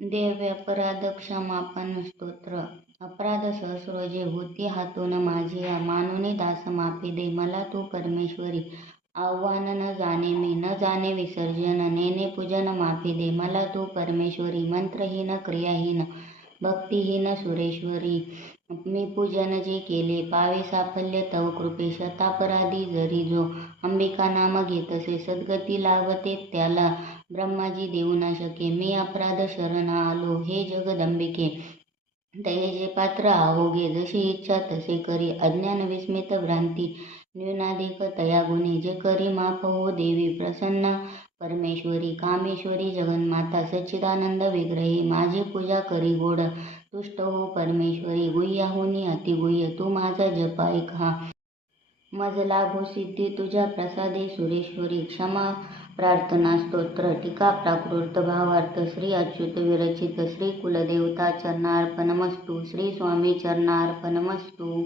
देव्यापराध क्षमापण स्तोत्र. अपराध सहस्रो जे होती हातून माझिया, मानुनी दास माफी दे मला तू परमेश्वरी. आव्हान न जाणे मी, न जाणे विसर्जन, नेणे पूजन माफी दे मला तू परमेश्वरी. मंत्रहीन क्रियाहीन भक्तिहीन सुरेश्वरी, मी पूजन जे केले पावे साफल्य तव कृपे. शतापराधी जरी जो अंबिका नाम घेतसे, सद्गती लाभते त्याला ब्रह्माजी देऊ न शके. मी अपराध शरण आलो हे जगदंबिके, दयेचे पात्र आहोगे जशी इच्छा तसे करी. अज्ञान विस्मित भ्रांती न्यूनाधिक तया गुणे, जे करी माफ हो देवी प्रसन्न परमेश्वरी. कामेश्वरी जगन्माता सच्चिदानंद विग्रही, माझी पूजा करी गोड तुष्ट हो परमेश्वरी. गुह्याहुनी अतिगुह्य तू माझा जप ऐका, मज लाभो सिद्धी तुझ्या प्रसादे सुरेश्वरी. क्षमा प्रार्थना स्तोत्र. टीका प्राकृत भावार्थ. श्री अच्युत विरचित. श्री कुलदेवता चरणार्पणमस्तु. श्री स्वामी चरणार्पणमस्तु.